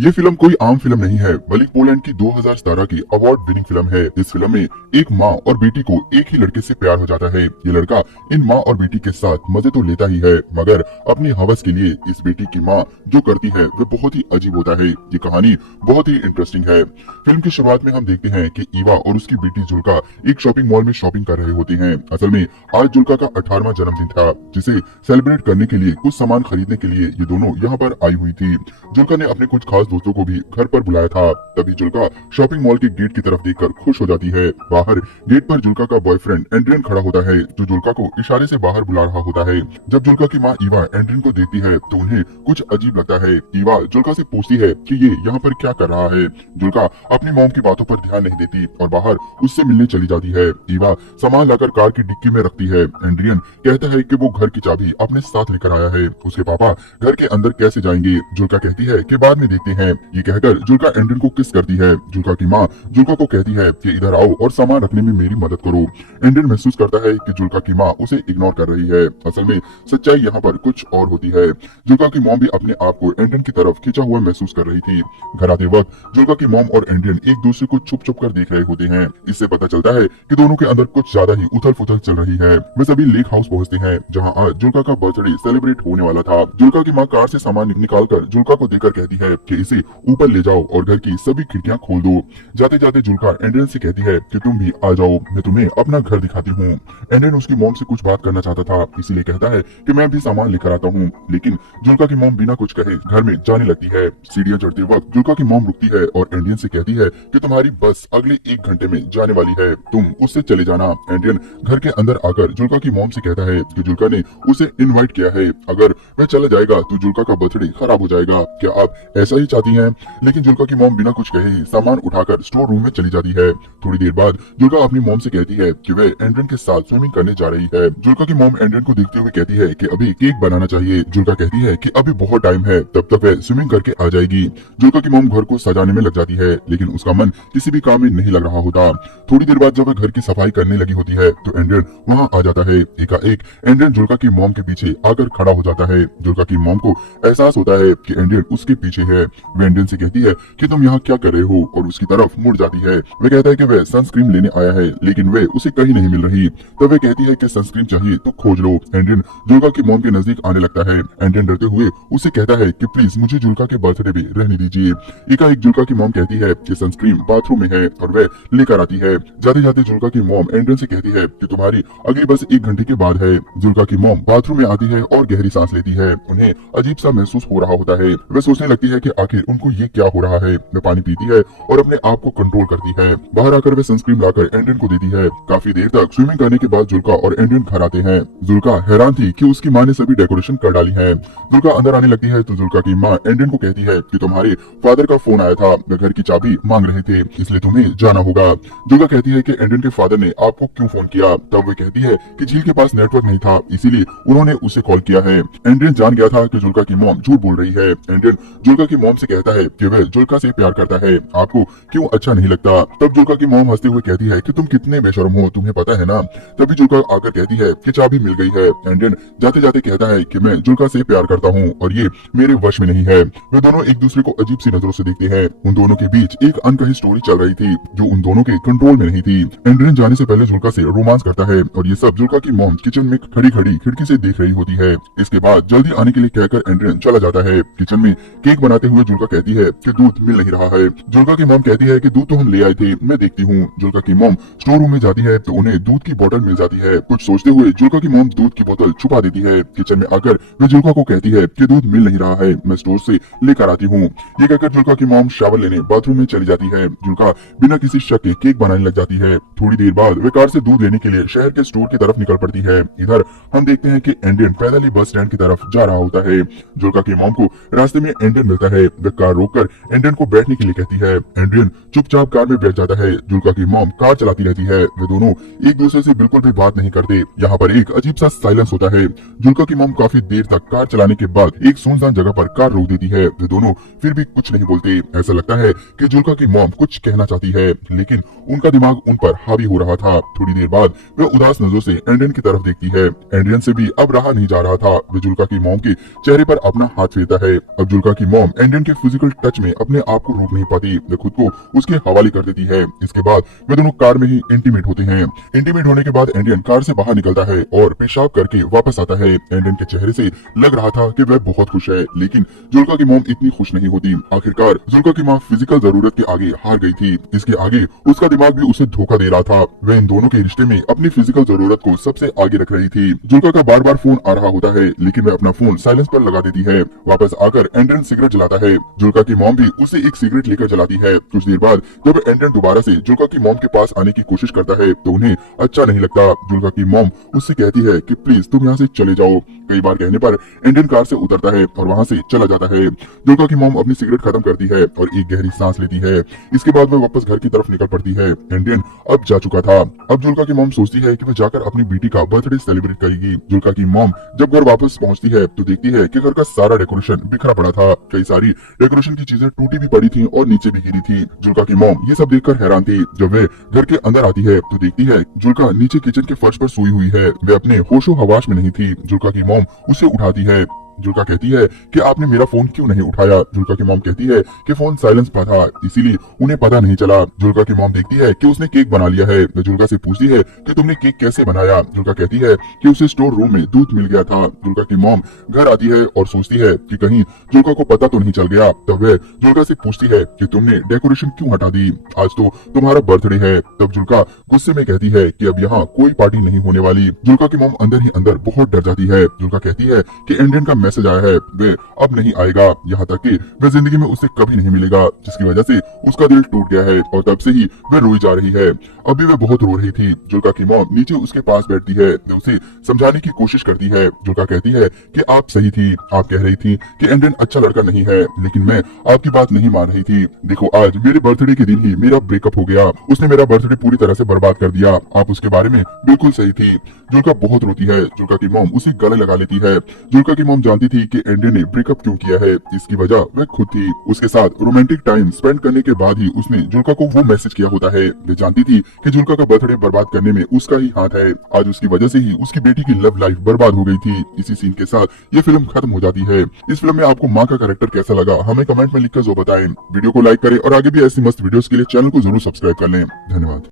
ये फिल्म कोई आम फिल्म नहीं है, बल्कि पोलैंड की 2017 की अवार्ड विनिंग फिल्म है। इस फिल्म में एक माँ और बेटी को एक ही लड़के से प्यार हो जाता है। ये लड़का इन माँ और बेटी के साथ मजे तो लेता ही है, मगर अपनी हवस के लिए इस बेटी की माँ जो करती है वह बहुत ही अजीब होता है। ये कहानी बहुत ही इंटरेस्टिंग है। फिल्म की शुरुआत में हम देखते हैं कि ईवा और उसकी बेटी जुल्का एक शॉपिंग मॉल में शॉपिंग कर रहे होते हैं। असल में आज जुल्का का 18वां जन्मदिन था, जिसे सेलिब्रेट करने के लिए कुछ सामान खरीदने के लिए ये दोनों यहाँ पर आई हुई थी। जुल्का ने अपने कुछ खास दोस्तों को भी घर पर बुलाया था। तभी जुल्का शॉपिंग मॉल के गेट की तरफ देखकर खुश हो जाती है। बाहर गेट पर जुल्का का बॉयफ्रेंड एंड्रियन खड़ा होता है, जो जुल्का को इशारे से बाहर बुला रहा होता है। जब जुल्का की माँ ईवा एंड्रियन को देखती है तो उन्हें कुछ अजीब लगता है। ईवा जुल्का से पूछती है कि ये यहाँ पर क्या कर रहा है। जुल्का अपनी मॉम की बातों पर ध्यान नहीं देती और बाहर उससे मिलने चली जाती है। ईवा सामान लाकर कार की डिक्की में रखती है। एंड्रियन कहता है कि वो घर की चाबी अपने साथ लेकर आया है, उसके पापा घर के अंदर कैसे जाएंगे। जुल्का कहती है कि बाद में देखते हैं। ये कहकर जुल्का एंड्रियन को किस करती है। जुल्का की माँ जुल्का को कहती है कि इधर आओ और सामान रखने में मेरी मदद करो। एंड्रियन महसूस करता है कि जुल्का की माँ उसे इग्नोर कर रही है। असल में सच्चाई यहाँ पर कुछ और होती है। जुल्का की मॉम भी अपने आप को एंड्रियन की तरफ खिंचा हुआ महसूस कर रही थी। घर आते वक्त जुल्का की मॉम और एंड्रियन एक दूसरे को छुप छुप कर देख रहे होते हैं। इससे पता चलता है कि दोनों के अंदर कुछ ज्यादा ही उथल पुथल चल रही है। वे सभी लेक हाउस पहुँचते हैं, जहाँ आज जुल्का का बर्थडे सेलिब्रेट होने वाला था। जुल्का की माँ कार से सामान निकालकर जुल्का को देकर कहती है कि इसे ऊपर ले जाओ और घर की सभी खिड़कियां खोल दो। जाते जाते जुल्का एंड्रियन से कहती है कि तुम भी आ जाओ, मैं तुम्हें अपना घर दिखाती हूँ। एंड्रियन उसकी मॉम से कुछ बात करना चाहता था, इसीलिए कहता है कि मैं भी सामान लेकर आता हूँ, लेकिन जुल्का की मॉम बिना कुछ कहे घर में जाने लगती है। सीढ़ियां चढ़ते वक्त जुल्का की मॉम रुकती है और एंड्रियन से कहती है कि तुम्हारी बस अगले 1 घंटे में जाने वाली है, तुम उससे चले जाना। एंड्रियन घर के अंदर आकर जुल्का की मॉम से कहता है कि जुल्का ने उसे इनवाइट किया है, अगर वह चला जाएगा तो जुल्का का बर्थडे खराब हो जाएगा। क्या आप ऐसा ही चाहती हैं? लेकिन जुल्का की मॉम बिना कुछ कहे सामान उठाकर स्टोर रूम में चली जाती है। थोड़ी देर बाद जुल्का अपनी मॉम से कहती है कि वह एंड्रियन के साथ स्विमिंग करने जा रही है। जुल्का की मॉम एंड्रियन को देखते हुए कहती है कि अभी केक बनाना चाहिए। जुल्का कहती है कि अभी बहुत टाइम है, तब तक वह स्विमिंग करके आ जाएगी। जुल्का की मॉम घर को सजाने में लग जाती है, लेकिन उसका मन किसी भी काम में नहीं लग रहा होता। थोड़ी देर बाद जब वह घर की सफाई करने लगी होती है तो एंड्रियन वहाँ आ जाता है। एकाएक एंड्रियन जुल्का की मॉम के पीछे आकर खड़ा हो जाता है। जुल्का की मॉम को एहसास होता है कि एंड्रियन उसके पीछे है। वह एंड्रियन से कहती है कि तुम यहाँ क्या कर रहे हो, और उसकी तरफ मुड़ जाती है। वह कहता है कि वह सनस्क्रीन लेने आया है, लेकिन वह उसे कहीं नहीं मिल रही। तब वह कहती है कि सनस्क्रीन चाहिए तो खोज लो। एंड्रियन जुल्का की मॉम के नजदीक आने लगता है। एंड्रियन डरते हुए उसे कहता है कि प्लीज मुझे जुल्का के बर्थडे पे रहने दीजिए। एकाएक जुल्का की मॉम कहती है कि सनस्क्रीन बाथरूम में है और वह लेकर आती है। जाते जाते जुल्का की मॉम एंड्रियन से कहती है कि तुम्हारी अगली बस 1 घंटे के बाद है। जुल्का की मॉम बाथरूम में आती है और गहरी सांस लेती है। उन्हें अजीब सा महसूस हो रहा होता है। वह सोचने लगती है कि आखिर उनको ये क्या हो रहा है। वह पानी पीती है और अपने आप को कंट्रोल करती है। बाहर आकर वह सनस्क्रीन लाकर एंड्रियन को देती है। काफी देर तक स्विमिंग करने के बाद जुल्का और एंड्रियन घर आते हैं। जुल्का हैरान थी कि उसकी माँ ने सभी डेकोरेशन कर डाली है। जुल्का अंदर आने लगती है तो जुल्का की माँ एंड्रियन को कहती है कि तुम्हारे फादर का फोन आया था, वे घर की चाबी मांग रहे थे, इसलिए तुम्हें जाना होगा। जुल्का कहती है कि एंड्रियन के फादर ने आपको क्यों फोन किया। तब वह कहती है कि झील के पास नेटवर्क नहीं था, इसीलिए उन्होंने उसे कॉल किया है। एंड्रियन जान गया था कि जुल्का की मॉम झूठ बोल रही है। एंड्रियन जुल्का की मॉम से कहता है कि वह जुल्का से प्यार करता है, आपको क्यों अच्छा नहीं लगता। तब जुल्का की मॉम हंसते हुए कहती है कि तुम कितने बेशर्म हो, तुम्हें पता है ना। तभी जुल्का आकर कहती है कि चाबी मिल गई है। एंड्रियन जाते जाते कहता है कि मैं जुल्का से प्यार करता हूँ और ये मेरे वश में नहीं है। वे दोनों एक दूसरे को अजीब सी नजरों से देखते हैं। उन दोनों के बीच एक अनकही स्टोरी चल रही थी जो उन दोनों के कंट्रोल में नहीं थी। एंड्रियन जाने से पहले जुल्का से रोमांस करता है और ये सब जुल्का की मॉम किचन में खड़ी खड़ी खिड़की से देख रही होती है। इसके बाद जल्दी आने के लिए कहकर एंड्रियन चला जाता है। किचन में केक बनाते हुए जुल्का कहती है कि दूध मिल नहीं रहा है। जुल्का की मॉम कहती है कि दूध तो हम ले आए थे, मैं देखती हूँ। जुल्का की मॉम स्टोर रूम में जाती है तो उन्हें दूध की बोतल मिल जाती है। कुछ सोचते हुए जुल्का की मॉम दूध की बोतल छुपा देती है। किचन में आकर वे जुल्का को कहती है कि दूध मिल नहीं रहा है, मैं स्टोर से लेकर आती हूँ। ये कहकर जुल्का की मॉम शावर लेने बाथरूम में चली जाती है। जुल्का बिना किसी शक के केक बनाने लग जाती है। थोड़ी देर बाद वे कार से दूध लेने के लिए शहर के स्टोर की तरफ निकल पड़ती है। इधर हम देखते हैं कि एंड्रियन पैदल ही बस स्टैंड की तरफ जा रहा होता है। जुल्का की मॉम को रास्ते में एंड्रियन मिलता है। वह कार रोककर एंड्रियन को बैठने के लिए कहती है। एंड्रियन चुपचाप कार में बैठ जाता है। जुल्का की मॉम कार चलाती रहती है। वे दोनों एक दूसरे से बिल्कुल भी बात नहीं करते। यहाँ पर एक अजीब सा साइलेंस होता है। जुल्का की मॉम काफी देर तक कार चलाने के बाद एक सुनसान जगह पर कार रोक देती है। वे दोनों फिर भी कुछ नहीं बोलते। ऐसा लगता है कि जुल्का की मॉम कुछ कहना चाहती है, लेकिन उनका दिमाग उन पर हावी हो रहा था। थोड़ी देर बाद वह उदास नजरों से एंड्रियन की तरफ देखती है। एंड्रियन से भी अब रहा नहीं जा रहा था। वह जुल्का की मॉम के चेहरे पर अपना हाथ फेरता है। अब जुल्का की मॉम एंड्रियन एंड्रियन के फिजिकल टच में अपने आप को रोक नहीं पाती, वह खुद को उसके हवाले कर देती है। इसके बाद वे दोनों कार में ही इंटीमेट होते हैं। इंटीमेट होने के बाद एंड्रियन कार से बाहर निकलता है और पेशाब करके वापस आता है। एंड्रियन के चेहरे से लग रहा था कि वह बहुत खुश है, लेकिन जुल्का की मॉम इतनी खुश नहीं होती। आखिरकार जुल्का की माँ फिजिकल जरूरत के आगे हार गई थी। इसके आगे उसका दिमाग भी उसे धोखा दे रहा था। वह इन दोनों के रिश्ते में अपनी फिजिकल जरूरत को सबसे आगे रख रही थी। जुल्का का बार बार फोन आ रहा होता है, लेकिन वह अपना फोन साइलेंस पर लगा देती है। वापस आकर एंड्रियन सिगरेट जलाता है। जुल्का की मॉम भी उसे एक सिगरेट लेकर जलाती है। कुछ देर बाद जब एंड्रियन दोबारा से जुल्का की मॉम के पास आने की कोशिश करता है तो उन्हें अच्छा नहीं लगता। जुल्का की मॉम उससे कहती है कि प्लीज तुम यहाँ से चले जाओ। कई बार कहने पर एंड्रियन कार से उतरता है और वहाँ से चला जाता है। जुल्का की मॉम अपनी सिगरेट खत्म करती है और एक गहरी सांस लेती है। इसके बाद वह वापस घर की तरफ निकल पड़ती है। एंड्रियन अब जा चुका था। अब जुल्का की मॉम सोचती है कि वह जाकर अपनी बेटी का बर्थडे सेलिब्रेट करेगी। जुल्का की मॉम जब घर वापस पहुंचती है तो देखती है कि घर का सारा डेकोरेशन बिखरा पड़ा था। कई सारी डेकोरेशन की चीजें टूटी भी पड़ी थी और नीचे भी गिरी थी। जुल्का की मॉम ये सब देखकर हैरान थी। जब वे घर के अंदर आती है तो देखती है जुल्का नीचे किचन के फर्श पर सोई हुई है। वे अपने होशो हवास में नहीं थी। जुल्का की मॉम उसे उठाती है। जुल्का कहती है कि आपने मेरा फोन क्यों नहीं उठाया। जुल्का की मॉम कहती है कि फोन साइलेंस पर था, इसीलिए उन्हें पता नहीं चला। जुल्का की मॉम देखती है कि उसने केक बना लिया है। वह जुल्का से पूछती है कि तुमने केक कैसे बनाया। जुल्का कहती है कि उसे स्टोर रूम में दूध मिल गया था। जुल्का की मॉम घर आती है और सोचती है कि कहीं जुल्का को पता तो नहीं चल गया। तब वह जुल्का से पूछती है कि तुमने डेकोरेशन क्यों हटा दी, आज तो तुम्हारा बर्थडे है। तब जुल्का गुस्से में कहती है कि अब यहाँ कोई पार्टी नहीं होने वाली। जुल्का की मॉम अंदर ही अंदर बहुत डर जाती है। जुल्का कहती है कि एंड्रियन का मैसेज आया है, वे अब नहीं आएगा, यहाँ तक कि वह जिंदगी में उससे कभी नहीं मिलेगा, जिसकी वजह से उसका दिल टूट गया है और तब से ही वह रोई जा रही है। अभी वह बहुत रो रही थी। जुल्का की मॉम नीचे उसके पास बैठती है, उसे समझाने की कोशिश करती है। जुल्का कहती है कि आप सही थी, आप कह रही थी कि एंड्रियन अच्छा लड़का नहीं है, लेकिन मैं आपकी बात नहीं मान रही थी। देखो आज मेरे बर्थडे के दिन ही मेरा ब्रेकअप हो गया, उसने मेरा बर्थडे पूरी तरह से बर्बाद कर दिया, आप उसके बारे में बिल्कुल सही थी। जुल्का बहुत रोती है। जुल्का की मॉम उसे गले लगा लेती है। जुल्का की मॉम जानती थी कि एंड्रियन ने ब्रेकअप क्यों किया है, इसकी वजह वह खुद थी। उसके साथ रोमांटिक टाइम स्पेंड करने के बाद ही उसने जुल्का को वो मैसेज किया होता है। वे जानती थी कि जुल्का का बर्थडे बर्बाद करने में उसका ही हाथ है। आज उसकी वजह से ही उसकी बेटी की लव लाइफ बर्बाद हो गई थी। इसी सीन के साथ ये फिल्म खत्म हो जाती है। इस फिल्म में आपको माँ का कैरेक्टर कैसा लगा हमें कमेंट में लिखकर जो बताएं। वीडियो को लाइक करें और आगे भी ऐसी मस्त वीडियोस के लिए चैनल को जरूर सब्सक्राइब कर लें। धन्यवाद।